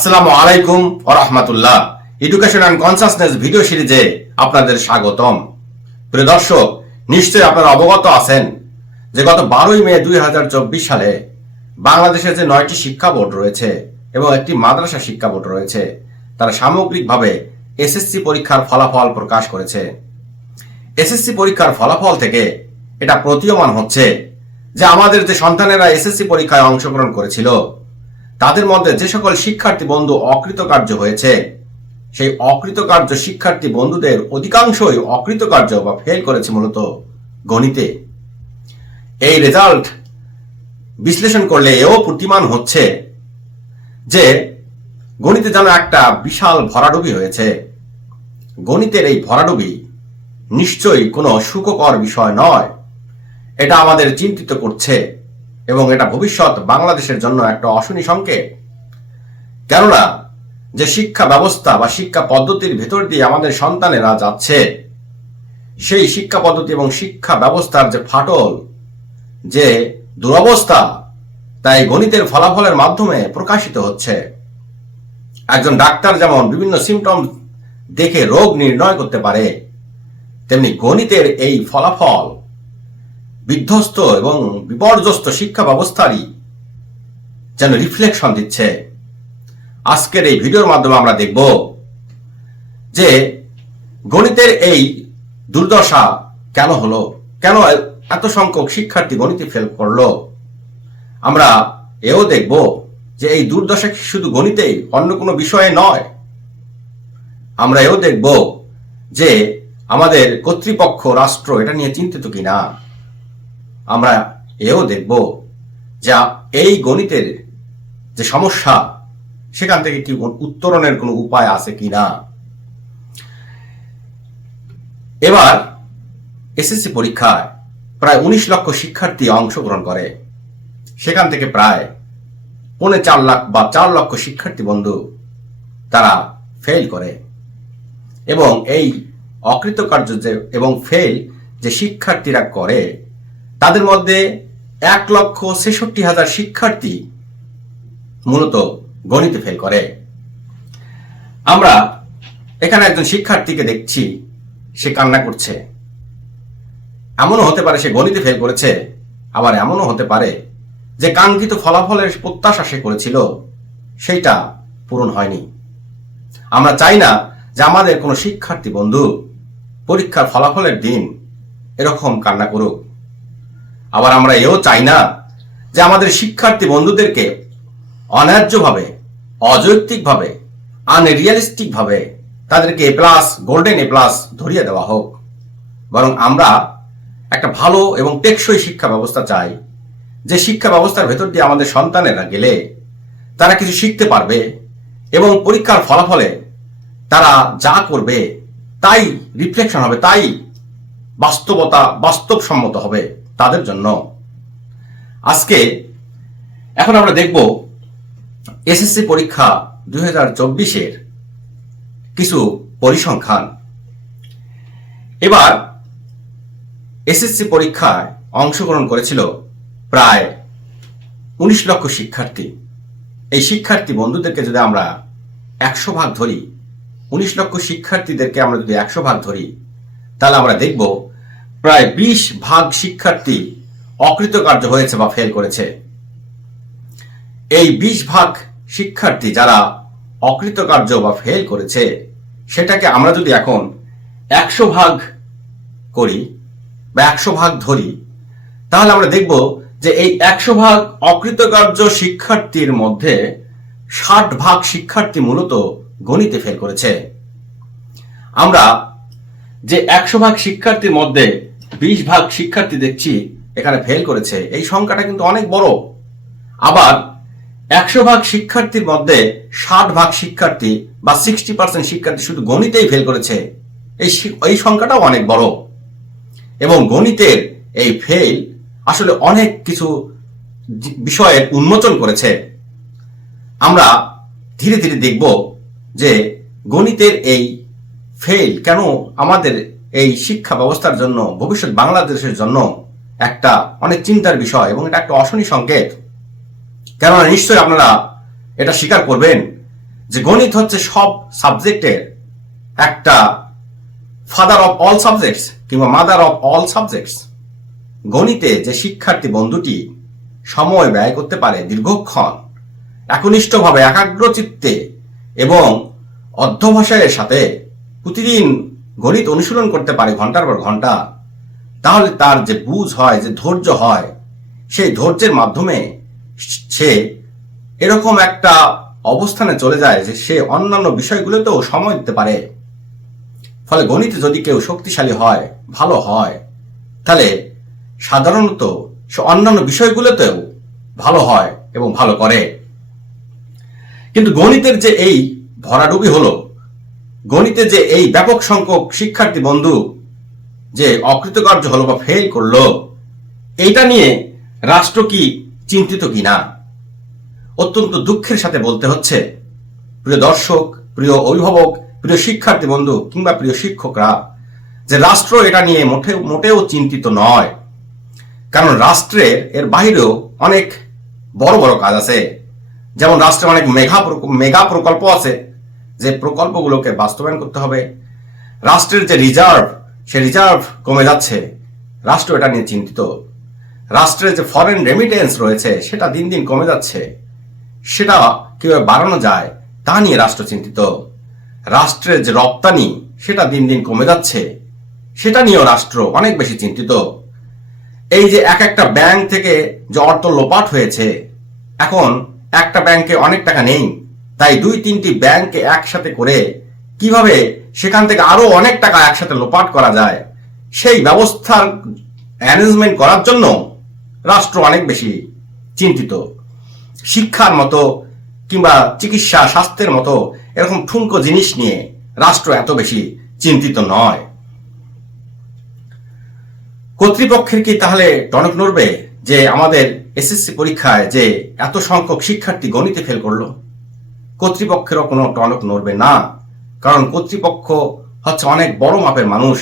আসসালামু আলাইকুম রহমতুল্লাহ। এডুকেশন অ্যান্ড কনসাসনেস ভিডিও সিরিজে আপনাদের স্বাগতম। প্রিয় দর্শক, নিশ্চয়ই আপনারা অবগত আছেন যে গত বারোই মে দুই সালে বাংলাদেশের যে নয়টি শিক্ষা বোর্ড রয়েছে এবং একটি মাদ্রাসা শিক্ষা বোর্ড রয়েছে, তারা সামগ্রিকভাবে এসএসসি পরীক্ষার ফলাফল প্রকাশ করেছে। এসএসসি পরীক্ষার ফলাফল থেকে এটা প্রতীয়মান হচ্ছে যে আমাদের যে সন্তানেরা এসএসসি পরীক্ষায় অংশগ্রহণ করেছিল তাদের মধ্যে যে সকল শিক্ষার্থী বন্ধু অকৃতকার্য হয়েছে, সেই অকৃতকার্য শিক্ষার্থী বন্ধুদের অধিকাংশই অকৃতকার্য বা ফেল করেছে মূলত গণিতে। এই রেজাল্ট বিশ্লেষণ করলে এও প্রতিমান হচ্ছে যে গণিতে যেন একটা বিশাল ভরাডুবি হয়েছে। গণিতের এই ভরাডুবি নিশ্চয়ই কোনো সুখকর বিষয় নয়। এটা আমাদের চিন্তিত করছে। এবং এটা ভবিষ্যৎ বাংলাদেশের জন্য একটা অশনি সংকেত। কেননা, যে শিক্ষা ব্যবস্থা বা শিক্ষা পদ্ধতির ভেতর দিয়ে আমাদের সন্তানেরা যাচ্ছে, সেই শিক্ষা পদ্ধতি এবং শিক্ষা ব্যবস্থার যে ফাটল, যে দুরবস্থা, তাই গণিতের ফলাফলের মাধ্যমে প্রকাশিত হচ্ছে। একজন ডাক্তার যেমন বিভিন্ন সিমটম দেখে রোগ নির্ণয় করতে পারে, তেমনি গণিতের এই ফলাফল বিধ্বস্ত এবং বিপর্যস্ত শিক্ষা ব্যবস্থারই যেন রিফ্লেকশন দিচ্ছে। আজকের এই ভিডিওর মাধ্যমে আমরা দেখব যে গণিতের এই দুর্দশা কেন হলো? কেন এত সংখ্যক শিক্ষার্থী গণিতে ফেল করল? আমরা এও দেখব যে এই দুর্দশা শুধু গণিতেই অন্য কোনো বিষয়ে নয়। আমরা এও দেখব যে আমাদের কর্তৃপক্ষ, রাষ্ট্র এটা নিয়ে চিন্তিত কিনা? আমরা এও দেখব যা এই গণিতের যে সমস্যা, সেখান থেকে কি উত্তরণের কোনো উপায় আছে কিনা এবার এসএসসি পরীক্ষায় প্রায় উনিশ লক্ষ শিক্ষার্থী অংশগ্রহণ করে। সেখান থেকে প্রায় পৌনে চার লাখ বা চার লক্ষ শিক্ষার্থী বন্ধু তারা ফেল করে। এবং এই অকৃতকার্য যে, এবং ফেল যে শিক্ষার্থীরা করে তাদের মধ্যে এক লক্ষ ছেষট্টি হাজার শিক্ষার্থী মূলত গণিতে ফেল করে। আমরা এখানে একজন শিক্ষার্থীকে দেখছি, সে কান্না করছে। এমনও হতে পারে সে গণিতে ফেল করেছে, আবার এমনও হতে পারে যে কাঙ্ক্ষিত ফলাফলের প্রত্যাশা সে করেছিল, সেইটা পূরণ হয়নি। আমরা চাই না যে আমাদের কোনো শিক্ষার্থী বন্ধু পরীক্ষার ফলাফলের দিন এরকম কান্না করুক। আবার আমরা এও চাই না যে আমাদের শিক্ষার্থী বন্ধুদেরকে অন্যায্যভাবে, অযৌক্তিকভাবে, আনরিয়ালিস্টিকভাবে তাদেরকে A plus golden A plus ধরিয়ে দেওয়া হোক। বরং আমরা একটা ভালো এবং টেকসই শিক্ষা ব্যবস্থা চাই, যে শিক্ষা ব্যবস্থার ভেতর দিয়ে আমাদের সন্তানেরা গেলে তারা কিছু শিখতে পারবে এবং পরীক্ষার ফলাফলে তারা যা করবে তাই রিফ্লেকশন হবে, তাই বাস্তবতা বাস্তবসম্মত হবে। তাদের জন্য। আজকে এখন আমরা দেখব এসএসসি পরীক্ষা দুই হাজার চব্বিশের কিছু পরিসংখ্যান। এবার এসএসসি পরীক্ষায় অংশগ্রহণ করেছিল প্রায় উনিশ লক্ষ শিক্ষার্থী। এই শিক্ষার্থী বন্ধুদেরকে যদি আমরা একশো ভাগ ধরি, উনিশ লক্ষ শিক্ষার্থীদেরকে আমরা যদি একশো ভাগ ধরি, তাহলে আমরা দেখব প্রায় বিশ ভাগ শিক্ষার্থী অকৃতকার্য হয়েছে বা ফেল করেছে। এই বিশ ভাগ শিক্ষার্থী যারা অকৃতকার্য বা ফেল করেছে, সেটাকে আমরা যদি এখন একশো ভাগ করি বা একশো ভাগ ধরি, তাহলে আমরা দেখব যে এই একশো ভাগ অকৃতকার্য শিক্ষার্থীর মধ্যে ষাট ভাগ শিক্ষার্থী মূলত গণিতে ফেল করেছে। আমরা যে একশো ভাগ শিক্ষার্থীর মধ্যে বিশ ভাগ শিক্ষার্থী দেখছি এখানে ফেল করেছে। এই সংখ্যাটা কিন্তু অনেক বড়। আবার একশো ভাগ শিক্ষার্থীর মধ্যে ষাট ভাগ শিক্ষার্থী বা সিক্সটি পার্সেন্ট শিক্ষার্থী শুধু গণিতেই ফেল করেছে। এই এই সংখ্যাটাও অনেক বড়। এবং গণিতের এই ফেল আসলে অনেক কিছু বিষয়ের উন্মোচন করেছে। আমরা ধীরে ধীরে দেখব যে গণিতের এই ফেল কেন আমাদের এই শিক্ষা ব্যবস্থার জন্য, ভবিষ্যৎ বাংলাদেশের জন্য একটা অনেক চিন্তার বিষয় এবং এটা একটা অশনি সংকেত। কেননা নিশ্চয়ই আপনারা এটা স্বীকার করবেন যে গণিত হচ্ছে সব সাবজেক্টের একটা ফাদার অফ অল সাবজেক্টস কিংবা মাদার অফ অল সাবজেক্টস গণিতে যে শিক্ষার্থী বন্ধুটি সময় ব্যয় করতে পারে দীর্ঘক্ষণ, একনিষ্ঠভাবে, একাগ্রচিত্তে এবং অধ্যবসায়ের সাথে প্রতিদিন গণিত অনুশীলন করতে পারে ঘণ্টার পর ঘণ্টা, তাহলে তার যে বুঝ হয়, যে ধৈর্য হয়, সেই ধৈর্যের মাধ্যমে সে এরকম একটা অবস্থানে চলে যায় যে সে অন্যান্য বিষয়গুলোতেও সময় দিতে পারে। ফলে গণিতে যদি কেউ শক্তিশালী হয়, ভালো হয়, তাহলে সাধারণত সে অন্যান্য বিষয়গুলোতেও ভালো হয় এবং ভালো করে। কিন্তু গণিতের যে এই ভরাডুবি হলো গণিতে যে এই ব্যাপক সংখ্যক শিক্ষার্থী বন্ধু যে অকৃতকার্য হলো বা ফেল করল, এইটা নিয়ে রাষ্ট্র কি চিন্তিত কিনা অত্যন্ত দুঃখের সাথে বলতে হচ্ছে, প্রিয় দর্শক, প্রিয় অভিভাবক, প্রিয় শিক্ষার্থী বন্ধু কিংবা প্রিয় শিক্ষকরা, যে রাষ্ট্র এটা নিয়ে মোটে মোটেও চিন্তিত নয়। কারণ রাষ্ট্রের এর বাইরেও অনেক বড় বড় কাজ আছে। যেমন রাষ্ট্রে অনেক মেঘা মেগা প্রকল্প আছে। যে প্রকল্পগুলোকে বাস্তবায়ন করতে হবে, রাষ্ট্রের যে রিজার্ভ সে রিজার্ভ কমে যাচ্ছে। রাষ্ট্র এটা নিয়ে চিন্তিত। রাষ্ট্রের যে ফরেন রেমিটেন্স রয়েছে, সেটা দিন দিন কমে যাচ্ছে। সেটা কীভাবে বাড়ানো যায়, তা নিয়ে রাষ্ট্র চিন্তিত। রাষ্ট্রের যে রপ্তানি, সেটা দিন দিন কমে যাচ্ছে। সেটা নিয়েও রাষ্ট্র অনেক বেশি চিন্তিত। এই যে এক একটা ব্যাংক থেকে যে অর্থ লোপাট হয়েছে, এখন একটা ব্যাংকে অনেক টাকা নেই। তাই দুই তিনটি ব্যাংকে একসাথে করে কীভাবে সেখান থেকে আরও অনেক টাকা একসাথে লোপাট করা যায়, সেই ব্যবস্থার অ্যারেঞ্জমেন্ট করার জন্য রাষ্ট্র অনেক বেশি চিন্তিত। শিক্ষার মতো কিংবা চিকিৎসা, স্বাস্থ্যের মতো এরকম ঠুনকো জিনিস নিয়ে রাষ্ট্র এত বেশি চিন্তিত নয়। কর্তৃপক্ষের কি তাহলে টনক নড়বে যে আমাদের এসএসসি পরীক্ষায় যে এত সংখ্যক শিক্ষার্থী গণিতে ফেল করল? কর্তৃপক্ষেরও কোনো টনক নড়বে না। কারণ কর্তৃপক্ষ হচ্ছে অনেক বড় মাপের মানুষ,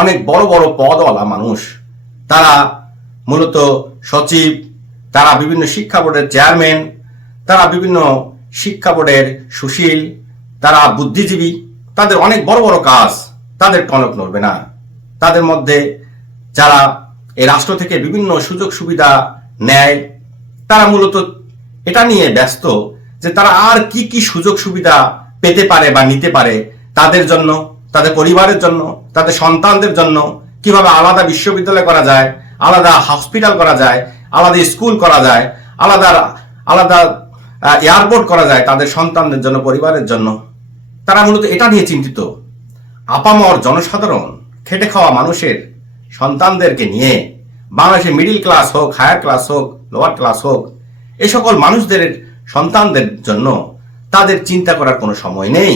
অনেক বড় বড় পদওয়ালা মানুষ। তারা মূলত সচিব, তারা বিভিন্ন শিক্ষা বোর্ডের চেয়ারম্যান, তারা বিভিন্ন শিক্ষা বোর্ডের সুশীল, তারা বুদ্ধিজীবী, তাদের অনেক বড় বড় কাজ, তাদের টনক নড়বে না। তাদের মধ্যে যারা এই রাষ্ট্র থেকে বিভিন্ন সুযোগ সুবিধা নেয়, তারা মূলত এটা নিয়ে ব্যস্ত যে তারা আর কি কি সুযোগ সুবিধা পেতে পারে বা নিতে পারে, তাদের জন্য, তাদের পরিবারের জন্য, তাদের সন্তানদের জন্য কীভাবে আলাদা বিশ্ববিদ্যালয় করা যায়, আলাদা হসপিটাল করা যায়, আলাদা স্কুল করা যায়, আলাদা আলাদা এয়ারপোর্ট করা যায় তাদের সন্তানদের জন্য, পরিবারের জন্য। তারা মূলত এটা নিয়ে চিন্তিত। আপামর জনসাধারণ, খেটে খাওয়া মানুষের সন্তানদেরকে নিয়ে, বাংলাদেশের মিডিল ক্লাস হোক হায়ার ক্লাস হোক লোয়ার ক্লাস হোক, এ সকল মানুষদের সন্তানদের জন্য তাদের চিন্তা করার কোনো সময় নেই।